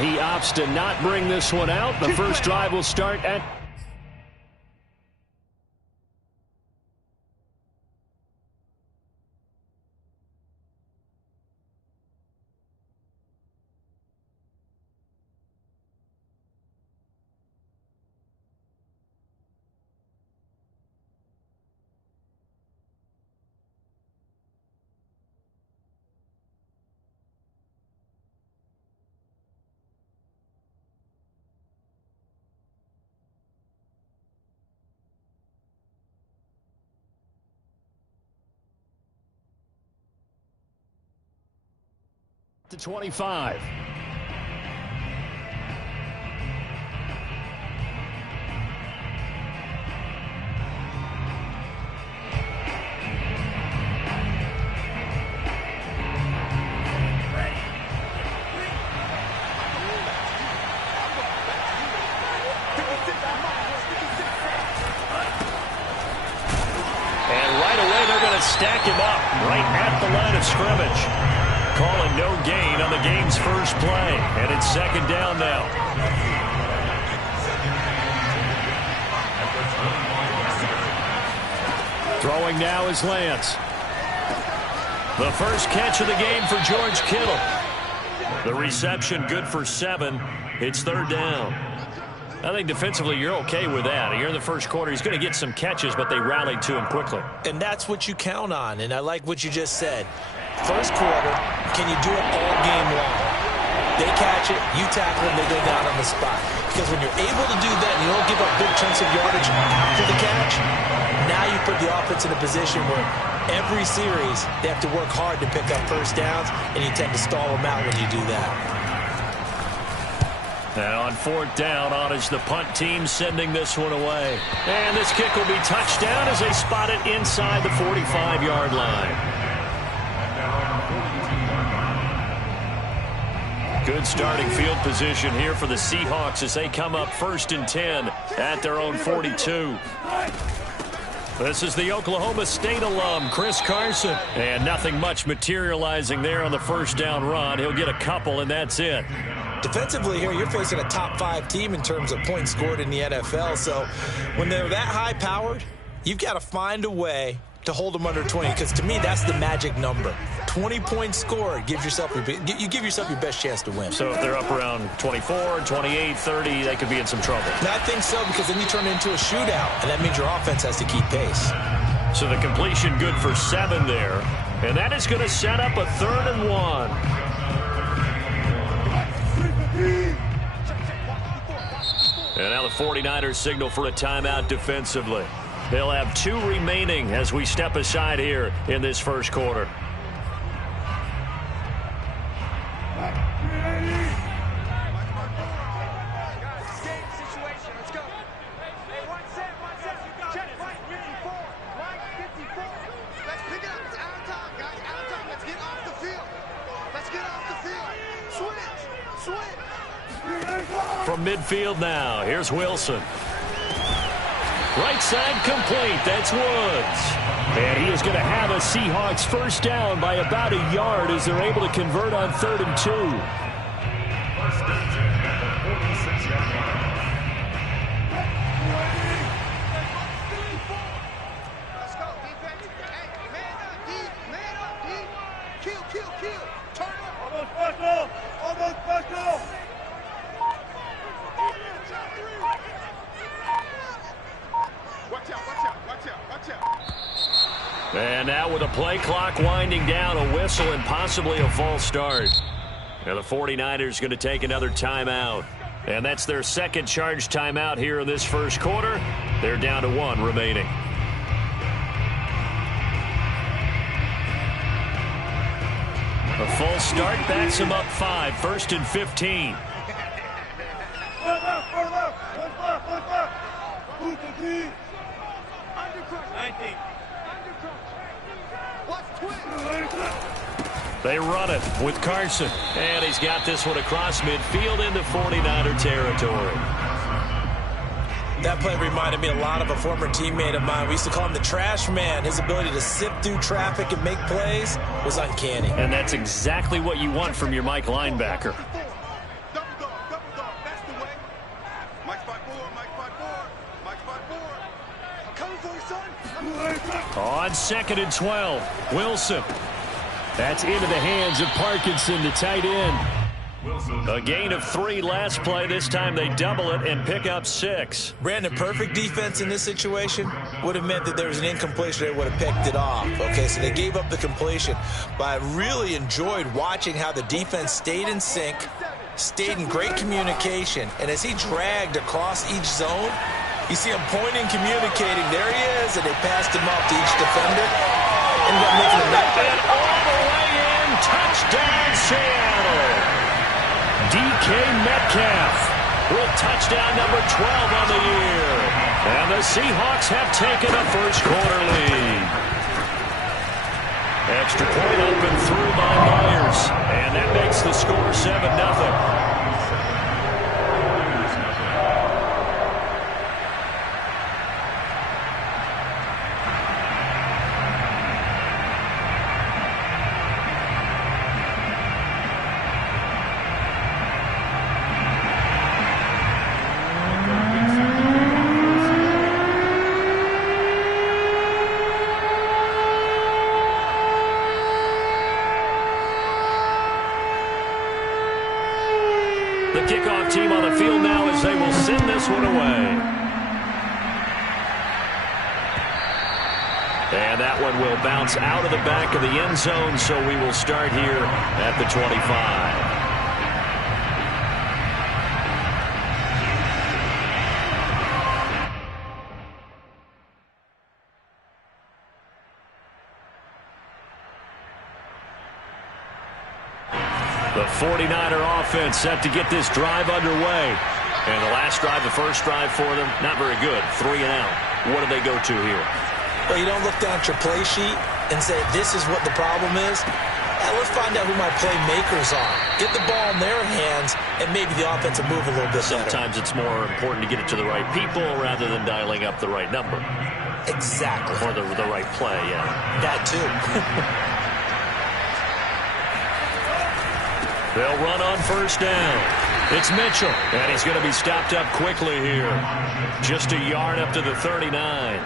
He opts to not bring this one out. The first drive will start at to 25. And right away they're going to stack him up right at the line of scrimmage. Calling no gain on the game's first play. And it's second down now. Throwing now is Lance. The first catch of the game for George Kittle. The reception good for 7. It's third down. I think defensively you're okay with that. Here in the first quarter, he's going to get some catches, but they rallied to him quickly. And that's what you count on, and I like what you just said. First quarter, can you do it all game long? They catch it, you tackle them, they go down on the spot. Because when you're able to do that and you don't give up big chunks of yardage after the catch, now you put the offense in a position where every series they have to work hard to pick up first downs, and you tend to stall them out when you do that. And on fourth down, on is the punt team sending this one away. And this kick will be touchdown as they spot it inside the 45-yard line. Good starting field position here for the Seahawks as they come up 1st and 10 at their own 42. This is the Oklahoma State alum, Chris Carson. And nothing much materializing there on the first down run. He'll get a couple, and that's it. Defensively here, you're facing a top 5 team in terms of points scored in the NFL. So when they're that high-powered, you've got to find a way to hold them under 20, because to me, that's the magic number. 20 points scored, you give yourself your best chance to win. So if they're up around 24, 28, 30, they could be in some trouble. And I think so, because then you turn it into a shootout, and that means your offense has to keep pace. So the completion good for 7 there, and that is going to set up a 3rd and 1. And now the 49ers signal for a timeout defensively. They'll have 2 remaining as we step aside here in this first quarter. From midfield now, here's Wilson. Right side complete. That's Woods. And he is going to have a Seahawks first down by about a yard as they're able to convert on 3rd and 2. And now with a play clock winding down, a whistle and possibly a false start. Now the 49ers going to take another timeout. And that's their second charge timeout here in this first quarter. They're down to 1 remaining. A full start backs him up 5, 1st and 15. They run it with Carson. And he's got this one across midfield into 49er territory. That play reminded me a lot of a former teammate of mine. We used to call him the trash man. His ability to sift through traffic and make plays was uncanny. And that's exactly what you want from your Mike linebacker. On 2nd and 12, Wilson. That's into the hands of Parkinson, the tight end. A gain of 3 last play. This time they double it and pick up 6. Brandon, perfect defense in this situation would have meant that there was an incompletion. They would have picked it off. Okay, so they gave up the completion. But I really enjoyed watching how the defense stayed in sync, stayed in great communication. And as he dragged across each zone, you see him pointing, communicating. There he is, and they passed him off to each defender. Ended up making a and all the way in. Touchdown, Seattle. DK Metcalf with touchdown number 12 on the year. And the Seahawks have taken a first-quarter lead. Extra point open through by Myers. And that makes the score 7-0. The kickoff team on the field now as they will send this one away. And that one will bounce out of the back of the end zone, so we will start here at the 25. The 49er offense set to get this drive underway. And the last drive, the first drive for them, not very good. 3 and out. What do they go to here? Well, you don't look down at your play sheet and say, this is what the problem is. Let's find out who my playmakers are. Get the ball in their hands, and maybe the offense will move a little bit better. Sometimes it's more important to get it to the right people rather than dialing up the right number. Exactly. Or the right play, yeah. That too. They'll run on first down. It's Mitchell, and he's going to be stopped up quickly here. Just a yard up to the 39.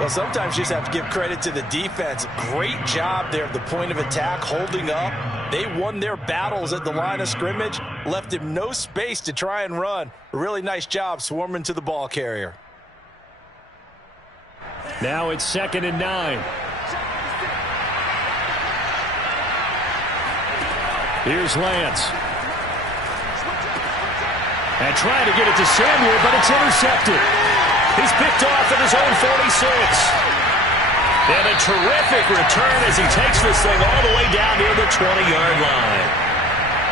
Well, sometimes you just have to give credit to the defense. Great job there at the point of attack, holding up. They won their battles at the line of scrimmage, left him no space to try and run. A really nice job swarming to the ball carrier. Now it's 2nd and 9. Here's Lance. And trying to get it to Samuel, but it's intercepted. He's picked off at his own 46. And a terrific return as he takes this thing all the way down near the 20-yard line.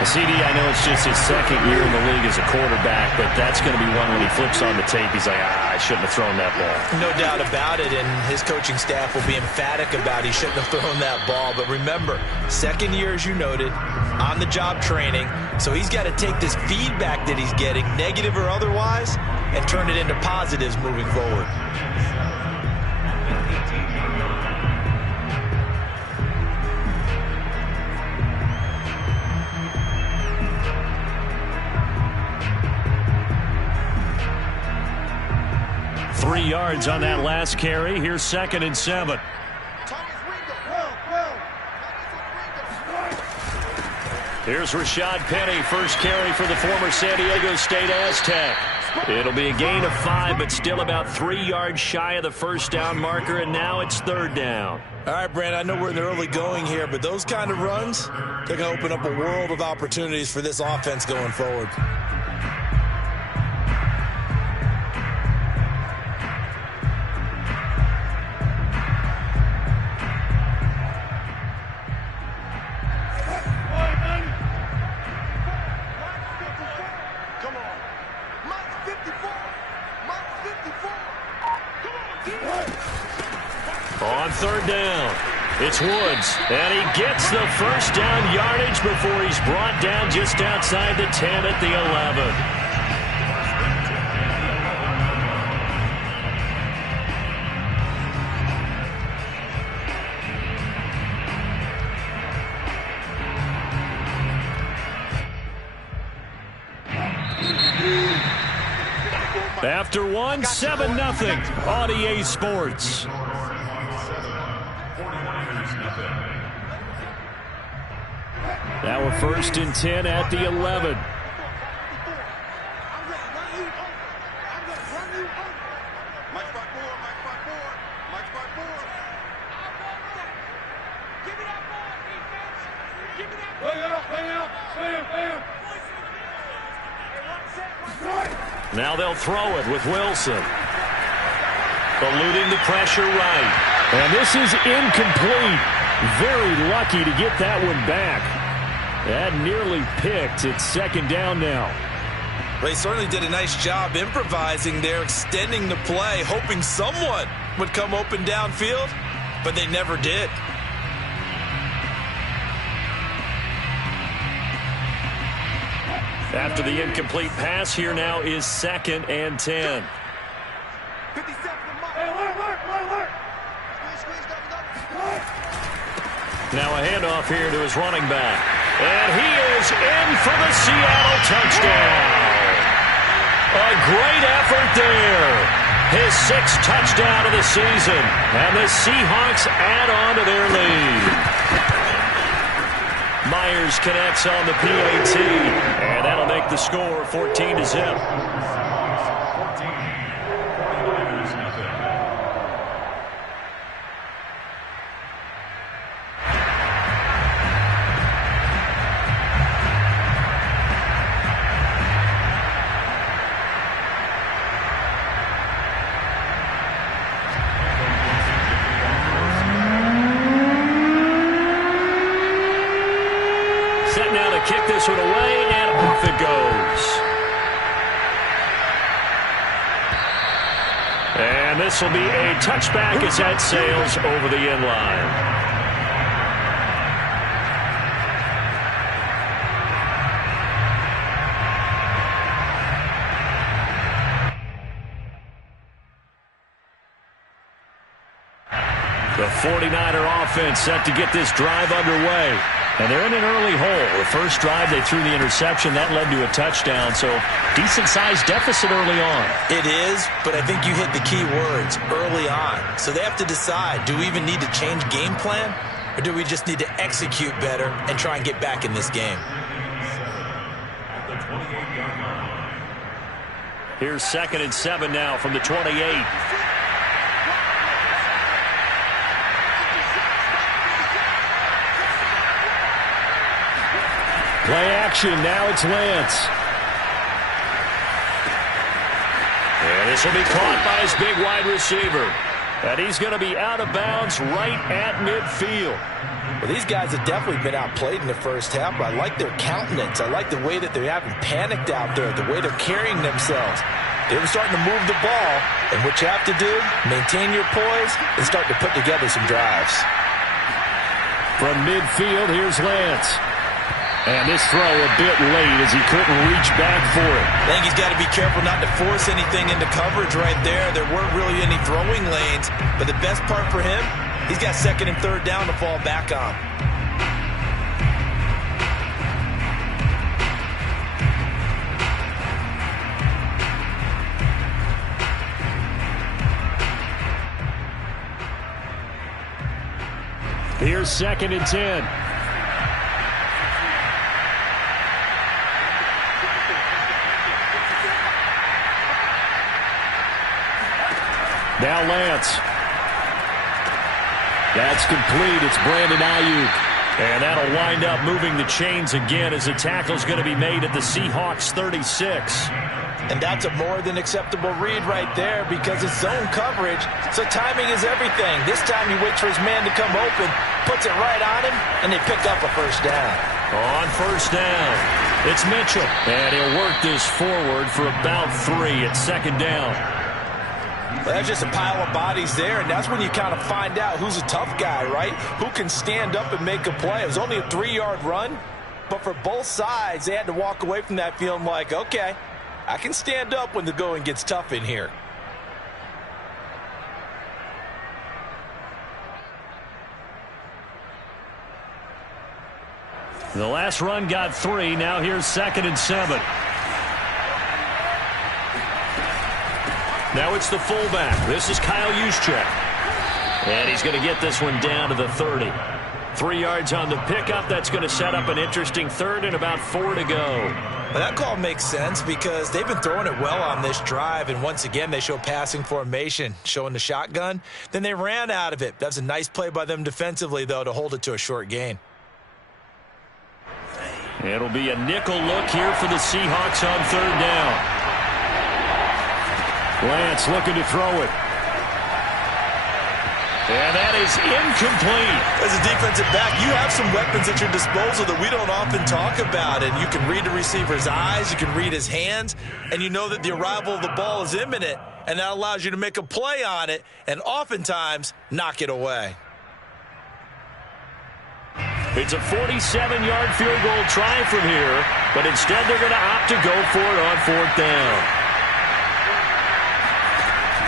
CD, I know it's just his second year in the league as a quarterback, but that's going to be one when he flips on the tape. He's like, I shouldn't have thrown that ball. No doubt about it, and his coaching staff will be emphatic about he shouldn't have thrown that ball. But remember, second year, as you noted, on-the-job training, so he's got to take this feedback that he's getting, negative or otherwise, and turn it into positives moving forward. Three yards on that last carry. Here's 2nd and 7. Here's Rashad Penny, first carry for the former San Diego State Aztec. It'll be a gain of 5, but still about 3 yards shy of the first down marker, and now it's 3rd down. All right, Brandon, I know we're in the early going here, but those kind of runs, they're going to open up a world of opportunities for this offense going forward. On 3rd down, it's Woods, and he gets the first down yardage before he's brought down just outside the 10 at the 11. After one, 7-0 on EA Sports. Now a 1st and 10 at the 11. Now they'll throw it with Wilson. Eluding the pressure right. And this is incomplete. Very lucky to get that one back. That nearly picked. It's 2nd down now. They certainly did a nice job improvising there, extending the play, hoping someone would come open downfield, but they never did. After the incomplete pass, here now is 2nd and 10. Now a handoff here to his running back. And he is in for the Seattle touchdown. A great effort there. His 6th touchdown of the season. And the Seahawks add on to their lead. Myers connects on the PAT. And that'll make the score 14-0. Kick this one away, and off it goes. And this will be a touchback as that sails over the end line. The 49er offense set to get this drive underway. And they're in an early hole. The first drive, they threw the interception. That led to a touchdown. So decent-sized deficit early on. It is, but I think you hit the key words, early on. So they have to decide, do we even need to change game plan? Or do we just need to execute better and try and get back in this game? Here's 2nd and 7 now from the 28. Play action. Now it's Lance. And this will be caught by his big wide receiver. And he's going to be out of bounds right at midfield. Well, these guys have definitely been outplayed in the first half, but I like their countenance. I like the way that they haven't panicked out there, the way they're carrying themselves. They're starting to move the ball, and what you have to do, maintain your poise and start to put together some drives. From midfield, here's Lance. And this throw a bit late as he couldn't reach back for it. I think he's got to be careful not to force anything into coverage right there. There weren't really any throwing lanes, but the best part for him, he's got 2nd and 3rd down to fall back on. Here's 2nd and 10. Now Lance. That's complete. It's Brandon Ayuk. And that'll wind up moving the chains again as the tackle's going to be made at the Seahawks 36. And that's a more than acceptable read right there because it's zone coverage, so timing is everything. This time he waits for his man to come open, puts it right on him, and they pick up a 1st down. On 1st down, it's Mitchell. And he'll work this forward for about 3 at 2nd down. Well, that's just a pile of bodies there, and that's when you kind of find out who's a tough guy, right? Who can stand up and make a play. It was only a 3-yard run, but for both sides, they had to walk away from that feeling like, okay, I can stand up when the going gets tough in here. The last run got 3. Now here's 2nd and 7. Now it's the fullback. This is Kyle Juszczyk. And he's going to get this one down to the 30. 3 yards on the pickup. That's going to set up an interesting third and about 4 to go. Well, that call makes sense because they've been throwing it well on this drive, and once again, they show passing formation, showing the shotgun. Then they ran out of it. That's a nice play by them defensively, though, to hold it to a short gain. It'll be a nickel look here for the Seahawks on third down. Lance looking to throw it. And that is incomplete. As a defensive back, you have some weapons at your disposal that we don't often talk about. And you can read the receiver's eyes, you can read his hands, and you know that the arrival of the ball is imminent. And that allows you to make a play on it and oftentimes knock it away. It's a 47-yard field goal try from here, but instead they're going to opt to go for it on fourth down.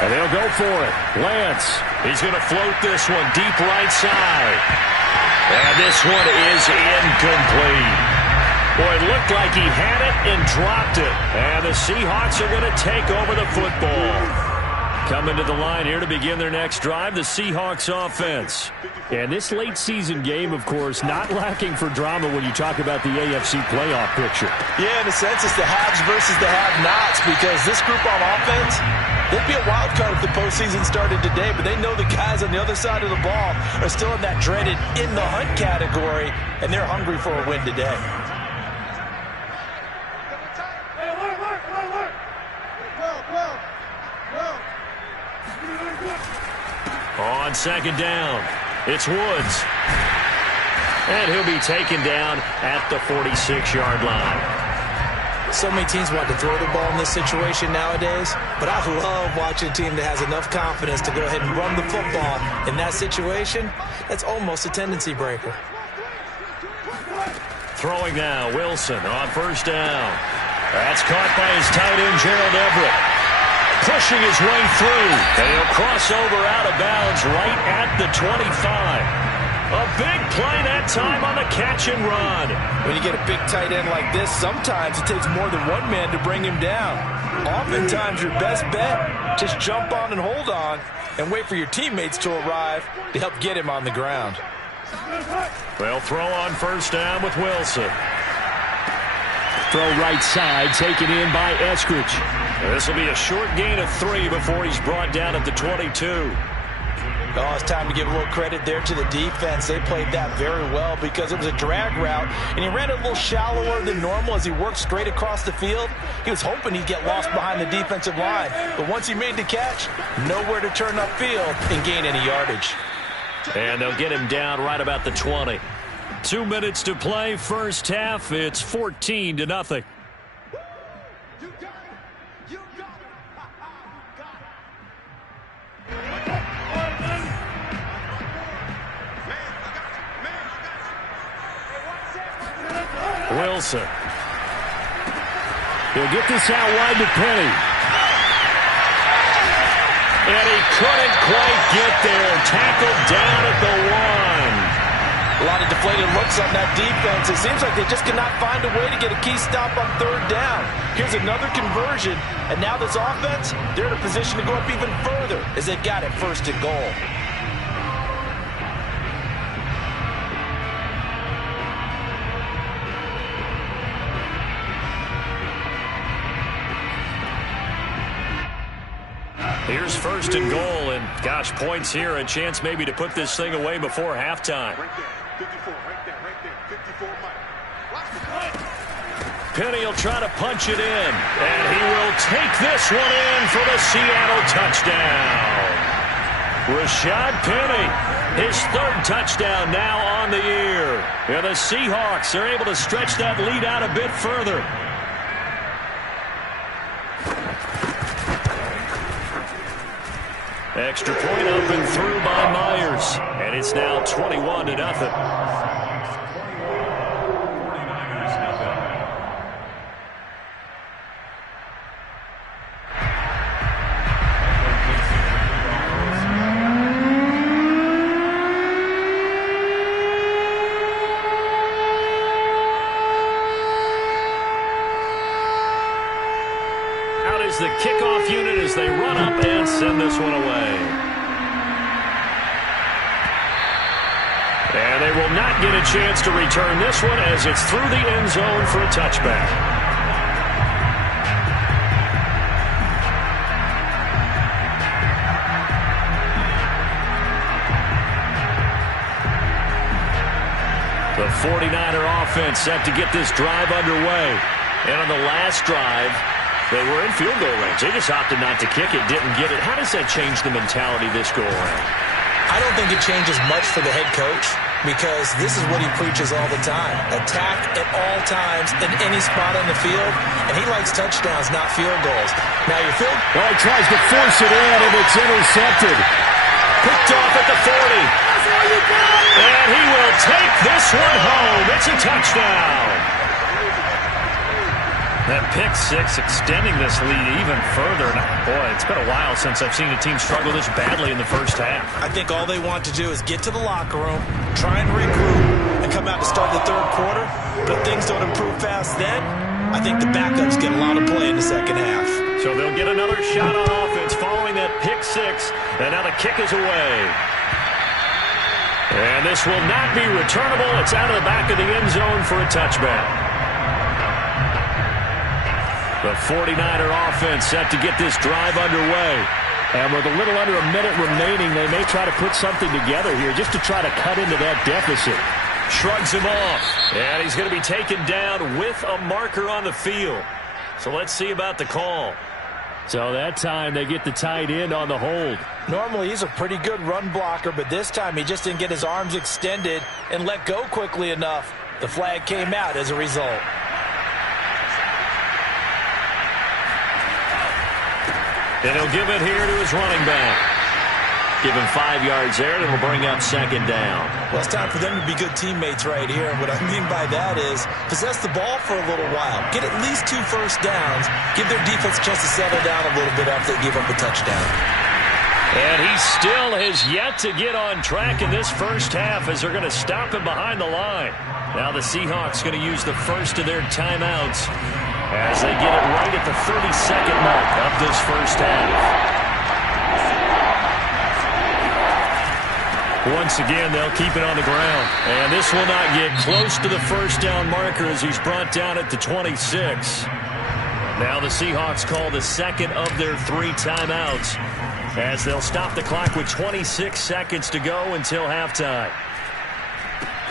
And they'll go for it. Lance, he's going to float this one deep right side. And this one is incomplete. Boy, it looked like he had it and dropped it. And the Seahawks are going to take over the football. Coming to the line here to begin their next drive, the Seahawks offense. And this late season game, of course, not lacking for drama when you talk about the AFC playoff picture. Yeah, in a sense, it's the haves versus the have-nots because this group on offense, they'd be a wild card if the postseason started today, but they know the guys on the other side of the ball are still in that dreaded in-the-hunt category, and they're hungry for a win today. On second down, it's Woods. And he'll be taken down at the 46-yard line. So many teams want to throw the ball in this situation nowadays, but I love watching a team that has enough confidence to go ahead and run the football. In that situation, that's almost a tendency breaker. Throwing now, Wilson on first down. That's caught by his tight end, Gerald Everett. Pushing his way through, and he'll cross over out of bounds right at the 25. A big play that time on the catch and run. When you get a big tight end like this, sometimes it takes more than one man to bring him down. Oftentimes, your best bet, just jump on and hold on and wait for your teammates to arrive to help get him on the ground. They'll throw on first down with Wilson. Throw right side, taken in by Eskridge. This will be a short gain of 3 before he's brought down at the 22. Oh, it's time to give a little credit there to the defense. They played that very well because it was a drag route, and he ran it a little shallower than normal as he worked straight across the field. He was hoping he'd get lost behind the defensive line, but once he made the catch, nowhere to turn upfield and gain any yardage. And they'll get him down right about the 20. 2 minutes to play, first half. It's 14-0. Wilson. He'll get this out wide to Penny. And he couldn't quite get there. Tackled down at the 1. A lot of deflated looks on that defense. It seems like they just cannot find a way to get a key stop on third down. Here's another conversion, and now this offense, they're in a position to go up even further as they've got it first and goal. Here's first and goal, and gosh, points here, a chance maybe to put this thing away before halftime. Right there, 54, right there, 54, Mike. Penny will try to punch it in, and he will take this one in for the Seattle touchdown. Rashad Penny, his 3rd touchdown now on the year. And the Seahawks are able to stretch that lead out a bit further. Extra point up and through by Myers. And it's now 21-0. The kickoff unit as they run up and send this one away. And they will not get a chance to return this one as it's through the end zone for a touchback. The 49er offense set to get this drive underway. And on the last drive, they were in field goal range. They just opted not to kick it, didn't get it. How does that change the mentality this go around? I don't think it changes much for the head coach because this is what he preaches all the time. Attack at all times in any spot on the field, and he likes touchdowns, not field goals. Now your field... Well, he tries to force it in, and it's intercepted. Picked off at the 40. And he will take this one home. It's a touchdown. That pick six extending this lead even further. And boy, it's been a while since I've seen a team struggle this badly in the first half. I think all they want to do is get to the locker room, try and regroup, and come out to start the third quarter. But if things don't improve fast then, I think the backups get a lot of play in the second half. So they'll get another shot on offense following that pick six. And now the kick is away. And this will not be returnable. It's out of the back of the end zone for a touchback. The 49er offense set to get this drive underway. And with a little under a minute remaining, they may try to put something together here just to try to cut into that deficit. Shrugs him off. And he's going to be taken down with a marker on the field. So let's see about the call. So that time they get the tight end on the hold. Normally he's a pretty good run blocker, but this time he just didn't get his arms extended and let go quickly enough. The flag came out as a result. And he'll give it here to his running back. Give him 5 yards there, and it'll bring up second down. Well, it's time for them to be good teammates right here. And what I mean by that is possess the ball for a little while. Get at least 2 first downs. Give their defense a chance to settle down a little bit after they give up a touchdown. And he still has yet to get on track in this first half as they're going to stop him behind the line. Now the Seahawks going to use the first of their timeouts as they get it right at the 32nd mark of this first half. Once again, they'll keep it on the ground. And this will not get close to the first down marker as he's brought down at the 26. Now the Seahawks call the second of their 3 timeouts as they'll stop the clock with 26 seconds to go until halftime.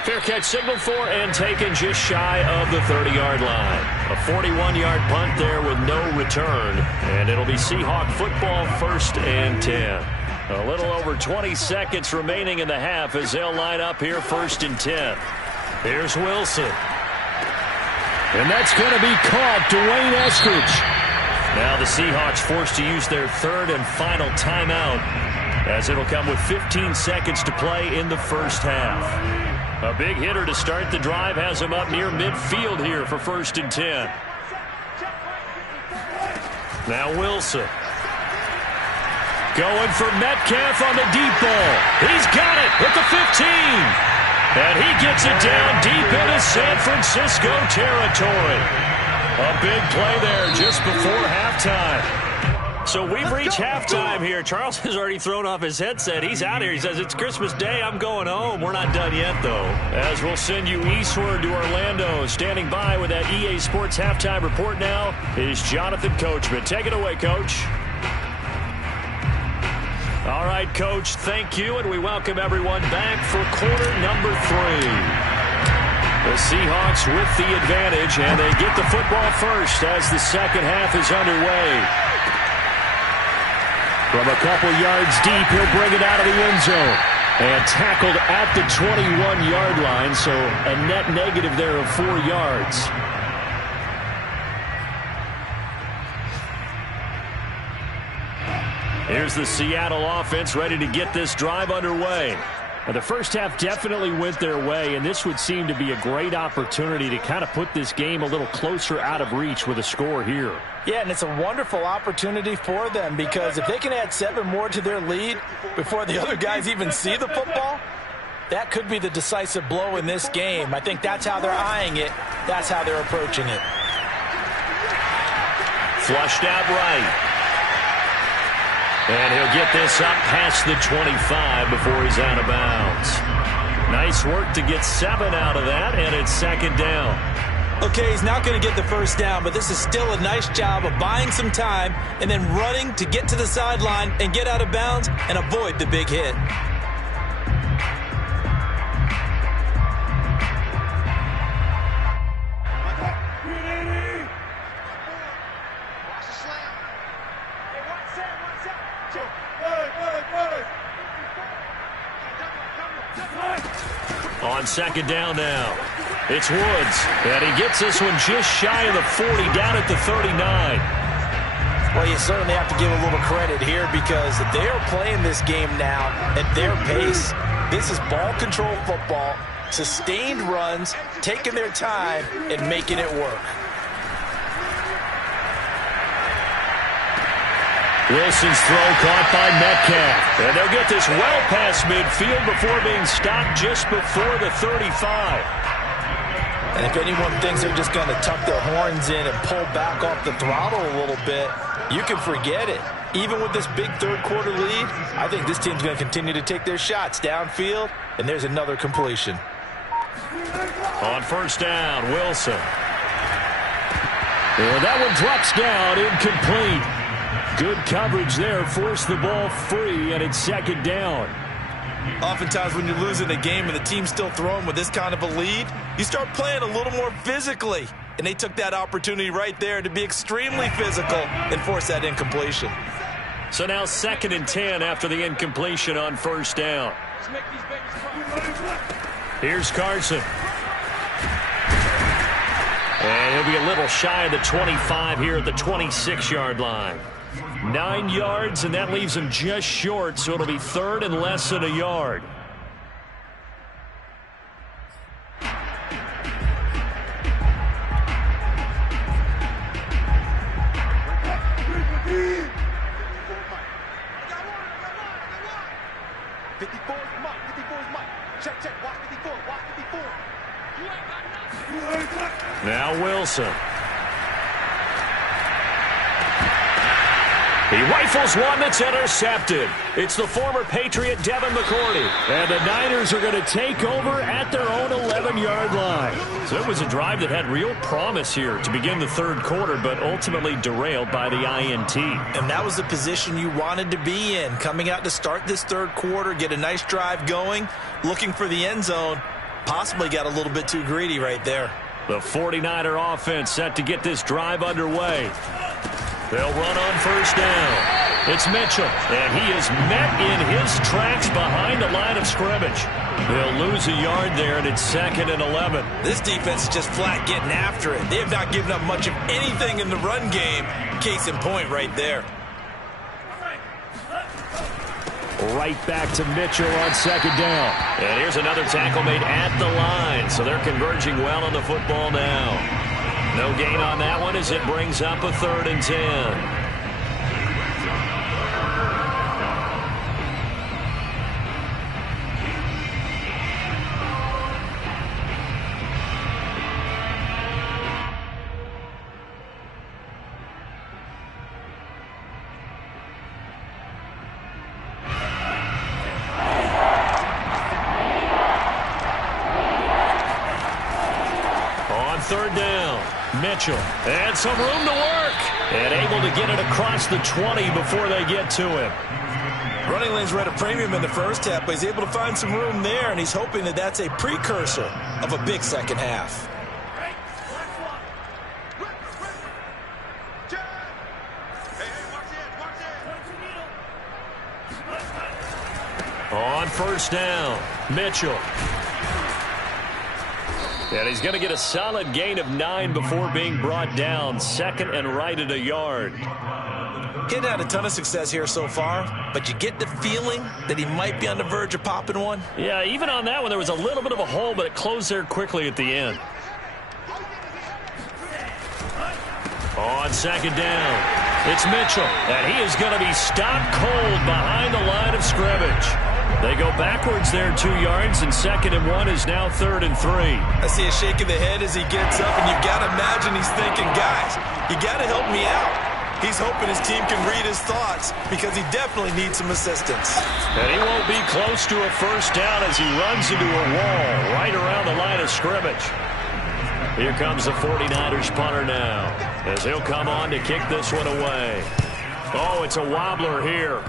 Fair catch signaled for and taken just shy of the 30-yard line. A 41-yard punt there with no return. And it'll be Seahawk football 1st and 10. A little over 20 seconds remaining in the half as they'll line up here 1st and 10. Here's Wilson. And that's going to be caught. Dwayne Eskridge. Now the Seahawks forced to use their 3rd and final timeout as it'll come with 15 seconds to play in the first half. A big hitter to start the drive has him up near midfield here for 1st and 10. Now Wilson. Going for Metcalf on the deep ball. He's got it at the 15. And he gets it down deep into San Francisco territory. A big play there just before halftime. So we've reached halftime here. Charles has already thrown off his headset. He's out here. He says, it's Christmas Day. I'm going home. We're not done yet, though. As we'll send you eastward to Orlando. Standing by with that EA Sports halftime report now is Jonathan Coachman. Take it away, Coach. All right, Coach, thank you, and we welcome everyone back for quarter number 3. The Seahawks with the advantage, and they get the football first as the second half is underway. From a couple yards deep, he'll bring it out of the end zone. And tackled at the 21-yard line, so a net negative there of 4 yards. Here's the Seattle offense ready to get this drive underway. Now, the first half definitely went their way, and this would seem to be a great opportunity to kind of put this game a little closer out of reach with a score here. Yeah, and it's a wonderful opportunity for them because if they can add 7 more to their lead before the other guys even see the football, that could be the decisive blow in this game. I think that's how they're eyeing it. That's how they're approaching it. Flushed out right. And he'll get this up past the 25 before he's out of bounds. Nice work to get 7 out of that, and it's second down. Okay, he's not going to get the first down, but this is still a nice job of buying some time and then running to get to the sideline and get out of bounds and avoid the big hit. On second down now, it's Woods, and he gets this one just shy of the 40, down at the 39. Well, you certainly have to give a little credit here because they are playing this game now at their pace. This is ball control football, sustained runs, taking their time, and making it work. Wilson's throw caught by Metcalf. And they'll get this well past midfield before being stopped just before the 35. And if anyone thinks they're just going to tuck their horns in and pull back off the throttle a little bit, you can forget it. Even with this big third-quarter lead, I think this team's going to continue to take their shots downfield, and there's another completion. On first down, Wilson. And that one drops down, incomplete. Good coverage there, forced the ball free, and it's second down. Oftentimes when you're losing a game and the team's still throwing with this kind of a lead, you start playing a little more physically. And they took that opportunity right there to be extremely physical and force that incompletion. So now second and 10 after the incompletion on first down. Here's Carson. And he'll be a little shy of the 25 here at the 26-yard line. 9 yards, and that leaves him just short, so it'll be third and less than a yard. Now Wilson. He rifles one that's intercepted. It's the former Patriot Devin McCourty. And the Niners are going to take over at their own 11-yard line. So it was a drive that had real promise here to begin the third quarter, but ultimately derailed by the INT. And that was the position you wanted to be in. Coming out to start this third quarter, get a nice drive going, looking for the end zone. Possibly got a little bit too greedy right there. The 49er offense set to get this drive underway. They'll run on first down. It's Mitchell, and he is met in his tracks behind the line of scrimmage. They'll lose a yard there, and it's second and 11. This defense is just flat getting after it. They have not given up much of anything in the run game. Case in point right there. Right back to Mitchell on second down. And here's another tackle made at the line, so they're converging well on the football now. No gain on that one as it brings up a third and 10. Third down, Mitchell, and some room to work, and able to get it across the 20 before they get to him. Running lanes were at a premium in the first half, but he's able to find some room there, and he's hoping that that's a precursor of a big second half. On first down, Mitchell. And he's going to get a solid gain of 9 before being brought down. Second and right at a yard. He hadn't had a ton of success here so far, but you get the feeling that he might be on the verge of popping one. Yeah, even on that one, there was a little bit of a hole, but it closed there quickly at the end. On second down, it's Mitchell, and he is going to be stopped cold behind the line of scrimmage. They go backwards there 2 yards, and second and 1 is now third and 3. I see a shake of the head as he gets up, and you've got to imagine he's thinking, guys, you got to help me out. He's hoping his team can read his thoughts because he definitely needs some assistance. And he won't be close to a first down as he runs into a wall right around the line of scrimmage. Here comes the 49ers punter now as he'll come on to kick this one away. Oh, it's a wobbler here.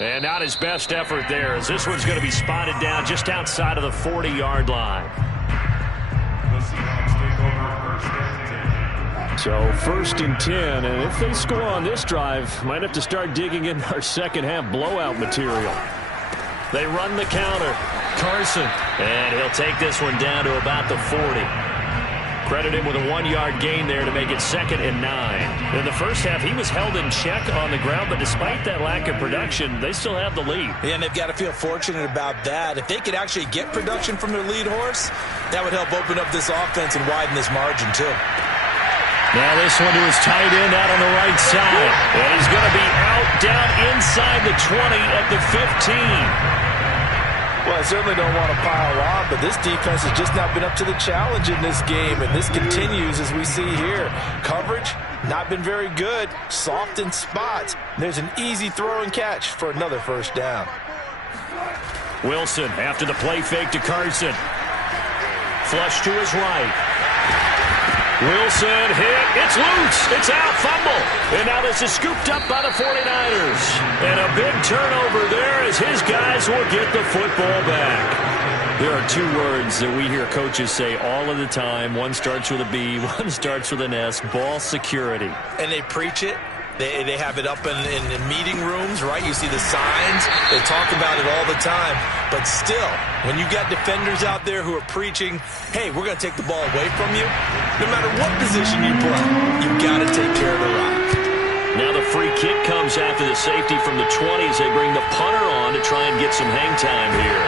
And not his best effort there as this one's going to be spotted down just outside of the 40-yard line. So first and 10, and if they score on this drive, might have to start digging in our second half blowout material. They run the counter. Carson, and he'll take this one down to about the 40. Credit him with a 1-yard gain there to make it 2nd and 9. In the first half, he was held in check on the ground, but despite that lack of production, they still have the lead. Yeah, and they've got to feel fortunate about that. If they could actually get production from their lead horse, that would help open up this offense and widen this margin, too. Now this one to his tight end out on the right side. And he's going to be out down inside the 20 at the 15. Well, I certainly don't want to pile on, but this defense has just not been up to the challenge in this game, and this continues as we see here. Coverage, not been very good, soft in spots. There's an easy throw and catch for another first down. Wilson after the play fake to Carson. Flush to his right. Wilson hit. It's loose. It's out. Fumble. And now this is scooped up by the 49ers. And a big turnover there as his guys will get the football back. There are two words that we hear coaches say all of the time. One starts with a B, one starts with an S. Ball security. And they preach it. They have it up in meeting rooms, right? You see the signs. They talk about it all the time. But still, when you got defenders out there who are preaching, hey, we're going to take the ball away from you, no matter what position you play, you've got to take care of the rock. Now the free kick comes after the safety from the 20 as they bring the punter on to try and get some hang time here.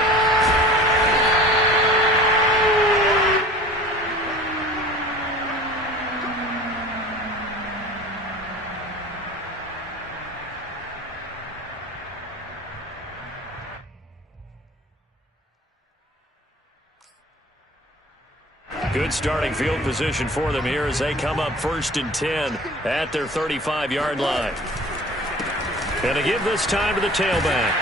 Good starting field position for them here as they come up 1st and 10 at their 35-yard line. And to give this time to the tailback.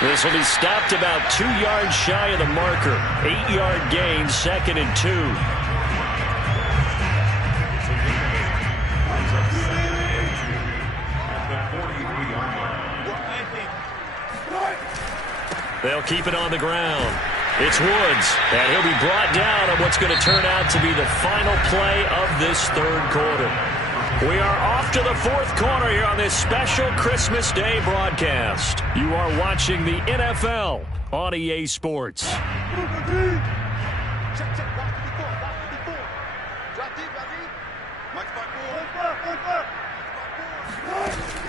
This will be stopped about 2 yards shy of the marker. 8-yard gain, 2nd and 2. They'll keep it on the ground. It's Woods, and he'll be brought down on what's going to turn out to be the final play of this 3rd quarter. We are off to the 4th quarter here on this special Christmas Day broadcast. You are watching the NFL on EA Sports.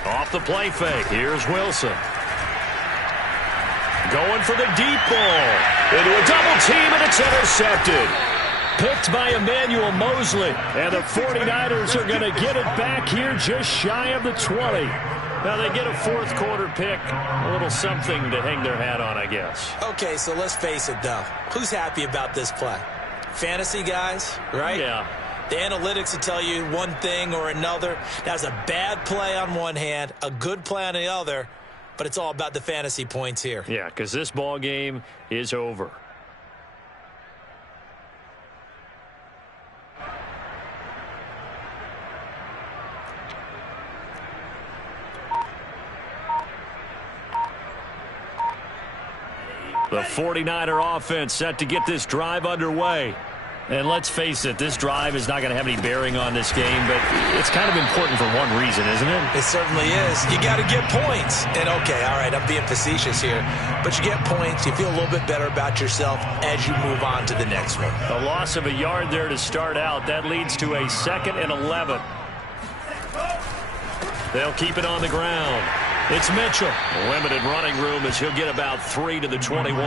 Off the play fake, here's Wilson. Going for the deep ball. Into a double team, and it's intercepted. Picked by Emmanuel Mosley. And the 49ers are going to get it back here just shy of the 20. Now they get a 4th quarter pick. A little something to hang their hat on, I guess. Okay, so let's face it, though. Who's happy about this play? Fantasy guys, right? Yeah. The analytics will tell you one thing or another. That's a bad play on one hand, a good play on the other. But it's all about the fantasy points here. Yeah, because this ball game is over. The 49er offense set to get this drive underway. And let's face it, this drive is not going to have any bearing on this game, but it's kind of important for one reason, isn't it? It certainly is. You got to get points. And, okay, all right, I'm being facetious here. But you get points, you feel a little bit better about yourself as you move on to the next one. A loss of a yard there to start out. That leads to a 2nd and 11. They'll keep it on the ground. It's Mitchell. Limited running room as he'll get about 3 to the 21.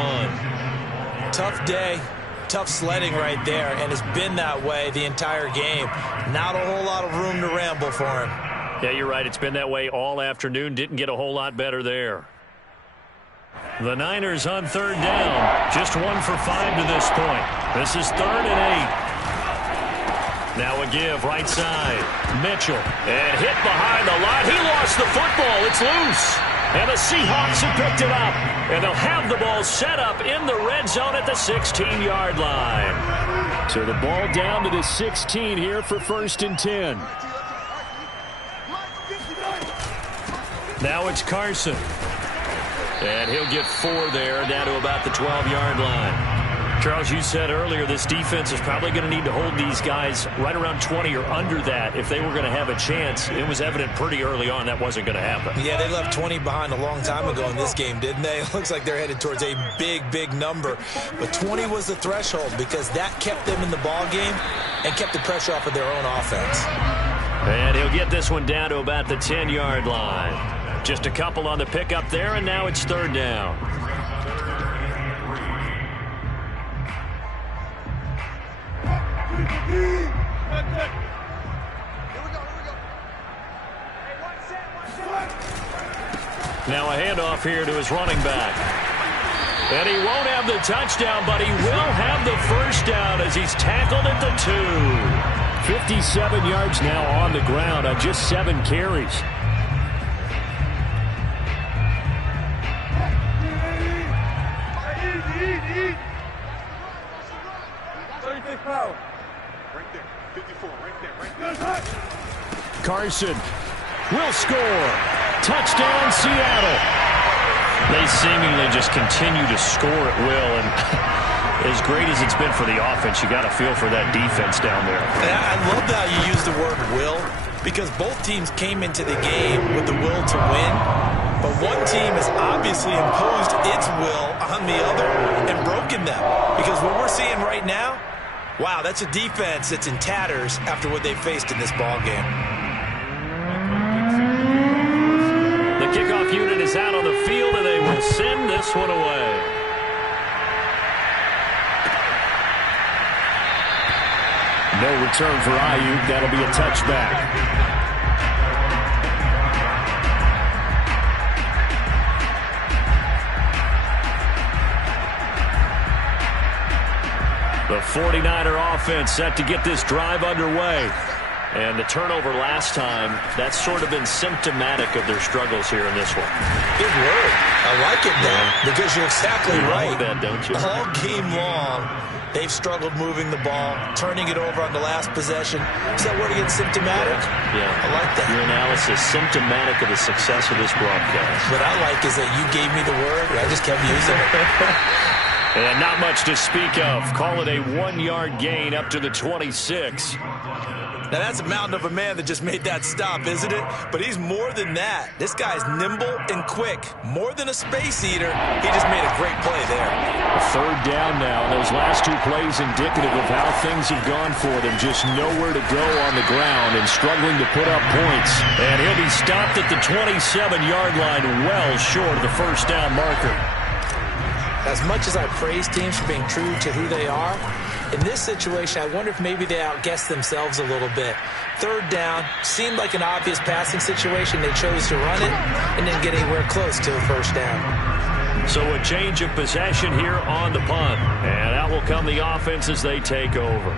Tough day. Tough sledding right there, and it's been that way the entire game. Not a whole lot of room to ramble for him. Yeah, you're right. It's been that way all afternoon. Didn't get a whole lot better there. The Niners on 3rd down. Just 1 for 5 to this point. This is 3rd and Now a give right side. Mitchell. And hit behind the line. He lost the football. It's loose. And the Seahawks have picked it up. And they'll have the ball set up in the red zone at the 16-yard line. So the ball down to the 16 here for 1st and 10. Now it's Carson. And he'll get 4 there, down to about the 12-yard line. Charles, you said earlier this defense is probably going to need to hold these guys right around 20 or under that if they were going to have a chance. It was evident pretty early on that wasn't going to happen. Yeah, they left 20 behind a long time ago in this game, didn't they? It looks like they're headed towards a big number. But 20 was the threshold because that kept them in the ball game and kept the pressure off of their own offense. And he'll get this one down to about the 10-yard line. Just a couple on the pickup there, and now it's 3rd down. Now a handoff here to his running back. And he won't have the touchdown, but he will have the 1st down as he's tackled at the 2. 57 yards now on the ground on just 7 carries. Carson will score. Touchdown, Seattle. They seemingly just continue to score at will, and as great as it's been for the offense, you got to feel for that defense down there. I love how you use the word will, because both teams came into the game with the will to win, but one team has obviously imposed its will on the other and broken them, because what we're seeing right now, wow, that's a defense that's in tatters after what they faced in this ball game. The kickoff unit is out on the field, and they will send this one away. No return for Ayuk. That'll be a touchback. The 49er offense set to get this drive underway. And the turnover last time, that's sort of been symptomatic of their struggles here in this one. Good word. I like it now, because you're exactly right. You know that, don't you? All game long, they've struggled moving the ball, turning it over on the last possession. Is that word again, symptomatic? Yeah. I like that. Your analysis, symptomatic of the success of this broadcast. What I like is that you gave me the word, and I just kept using it. And not much to speak of. Call it a 1-yard gain up to the 26. Now, that's a mountain of a man that just made that stop, isn't it? But he's more than that. This guy's nimble and quick. More than a space eater, he just made a great play there. 3rd down now. Those last 2 plays indicative of how things have gone for them. Just nowhere to go on the ground and struggling to put up points. And he'll be stopped at the 27-yard line, well short of the 1st down marker. As much as I praise teams for being true to who they are, in this situation, I wonder if maybe they outguessed themselves a little bit. 3rd down, seemed like an obvious passing situation. They chose to run it and didn't get anywhere close to a 1st down. So a change of possession here on the punt. And out will come the offense as they take over.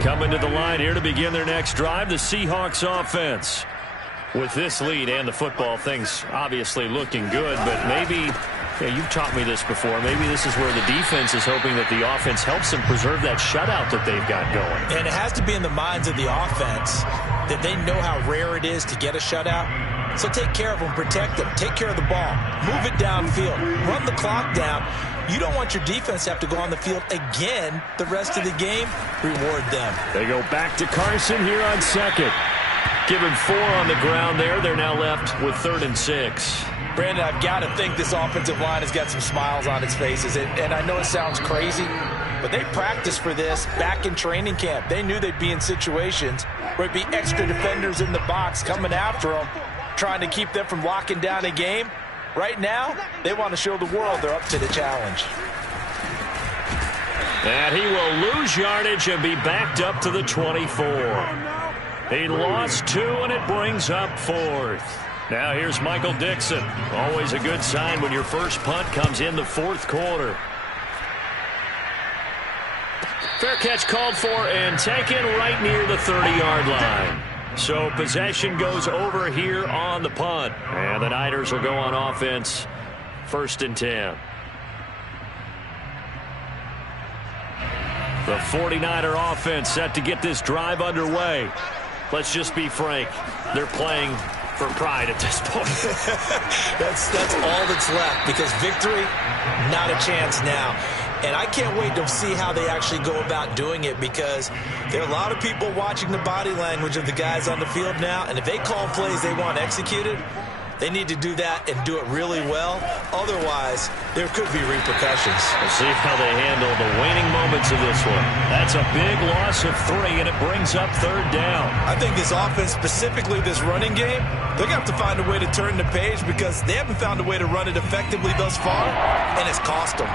Coming to the line here to begin their next drive, the Seahawks offense. With this lead and the football, things obviously looking good, but maybe, you've taught me this before, maybe this is where the defense is hoping that the offense helps them preserve that shutout that they've got going. And it has to be in the minds of the offense that they know how rare it is to get a shutout. So take care of them, protect them, take care of the ball, move it downfield, run the clock down. You don't want your defense to have to go on the field again the rest of the game. Reward them. They go back to Carson here on 2nd. Give him 4 on the ground there. They're now left with 3rd and 6. Brandon, I've got to think this offensive line has got some smiles on its faces. And I know it sounds crazy, but they practiced for this back in training camp. They knew they'd be in situations where it'd be extra defenders in the box coming after them, trying to keep them from locking down a game. Right now, they want to show the world they're up to the challenge. And he will lose yardage and be backed up to the 24. He lost 2, and it brings up 4th. Now here's Michael Dixon. Always a good sign when your first punt comes in the fourth quarter. Fair catch called for and taken right near the 30-yard line. So possession goes over here on the punt. And the Niners will go on offense, 1st and 10. The 49er offense set to get this drive underway. Let's just be frank. They're playing for pride at this point. that's all that's left, because victory, not a chance now. And I can't wait to see how they actually go about doing it, because there are a lot of people watching the body language of the guys on the field now, and if they call plays they want executed, they need to do that and do it really well. Otherwise, there could be repercussions. We'll see how they handle the waning moments of this one. That's a big loss of 3, and it brings up 3rd down. I think this offense, specifically this running game, they're going to have to find a way to turn the page, because they haven't found a way to run it effectively thus far, and it's cost them.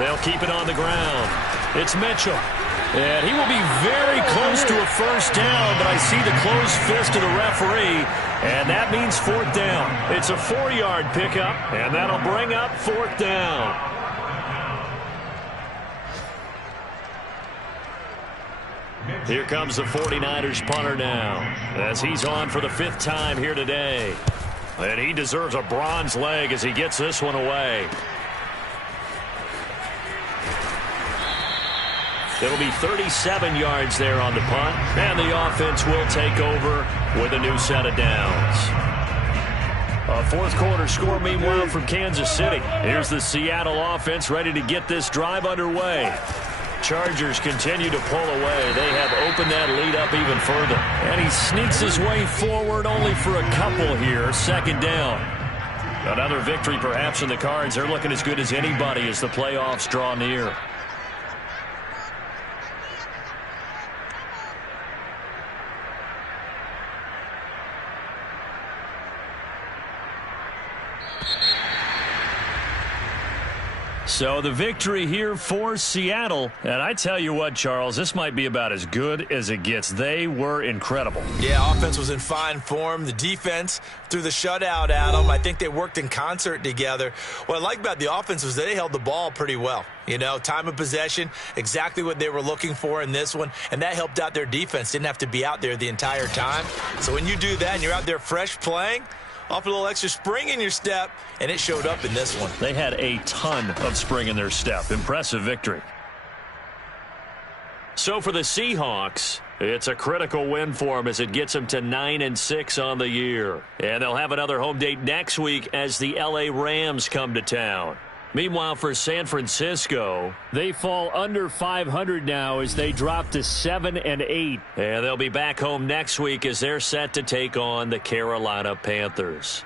They'll keep it on the ground. It's Mitchell. And he will be very close to a first down, but I see the closed fist of the referee, and that means 4th down. It's a 4-yard pickup, and that'll bring up 4th down. Here comes the 49ers punter now, as he's on for the 5th time here today. And he deserves a bronze leg as he gets this one away. It'll be 37 yards there on the punt, and the offense will take over with a new set of downs. A fourth quarter score, meanwhile, from Kansas City. Here's the Seattle offense ready to get this drive underway. Chargers continue to pull away. They have opened that lead up even further. And he sneaks his way forward only for a couple here. 2nd down. Another victory perhaps in the cards. They're looking as good as anybody as the playoffs draw near. So the victory here for Seattle. And I tell you what, Charles, this might be about as good as it gets. They were incredible. Yeah, offense was in fine form. The defense threw the shutout at them. I think they worked in concert together. What I like about the offense was that they held the ball pretty well. You know, time of possession, exactly what they were looking for in this one. And that helped out their defense. Didn't have to be out there the entire time. So when you do that and you're out there fresh playing, off a little extra spring in your step, and it showed up in this one. They had a ton of spring in their step. Impressive victory. So for the Seahawks, it's a critical win for them as it gets them to 9-6 on the year. And they'll have another home date next week as the LA Rams come to town. Meanwhile, for San Francisco, they fall under 500 now as they drop to 7-8. And they'll be back home next week as they're set to take on the Carolina Panthers.